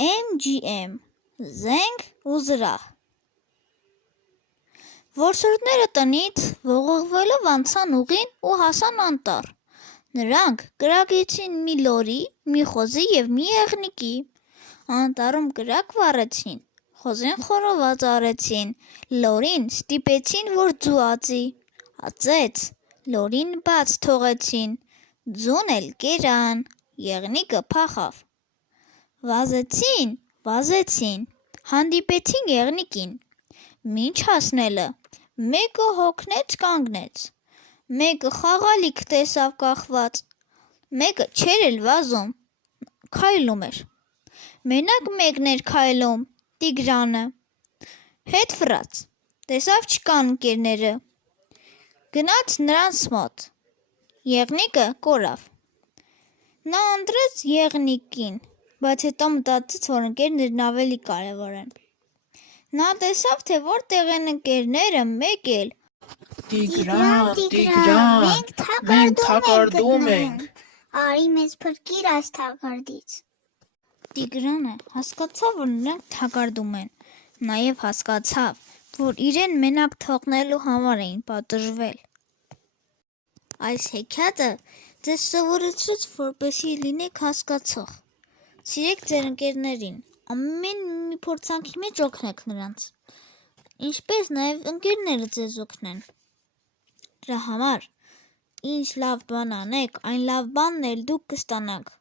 MGM, զենք ու զրահ։ Որսորդները տնից ողողվելով անցան ուղին ու հասան անտառ։ Նրանք կրակեցին մի լորի, մի խոզի և մի եղնիկի։ Անտառում կրակ վառեցին, խոզին խորոված արեցին, լորին ստիպեցին, որ ձու ածի, ածեց, լորին բաց թողեցին, ձուն էլ կերան, եղնիկը փախավ։ Վազեցին, հանդիպեցին եղնիկին, մինչ հասնելը, մեկը հոգնեց կանգնեց, մեկը խաղալիք տեսավ կախված, մեկը չէր էլ վազում, քայլում էր, մենակ մեկն էր քայլում, Տիգրանը, հետ վռած, տեսավ չկան ընկերները, գնաց նրանց մոտ, եղնիկը կորավ, նա ընտրեց եղնիկին, բայց հետո մտածեց, որ ընկերներն ավելի կարևոր են, նա տեսավ, թե որտեղ են ընկերները, մեկ էլ Տիգրան, մենք թակարդում ենք, արի մեզ փրկիր այս թակարդից։ Տիգրանը հասկացավ, որ նրանք թակարդում են, նաև հասկացավ, որ իրեն մենակ թողնելու համար էին պատժվել։ Այս հեքիաթը ձեզ սովորեցրեց, որպեսզի լինեք հասկացող, սիրեք ձեր ընկերներին, ամեն մի փորձանքի մեջ օգնեք նրանց, ինչպես նաև ընկերները ձեզ օգնեն։ Դրա համար, ինչ լավ բան անեք, այն լավ բանն էլ դուք կստանաք։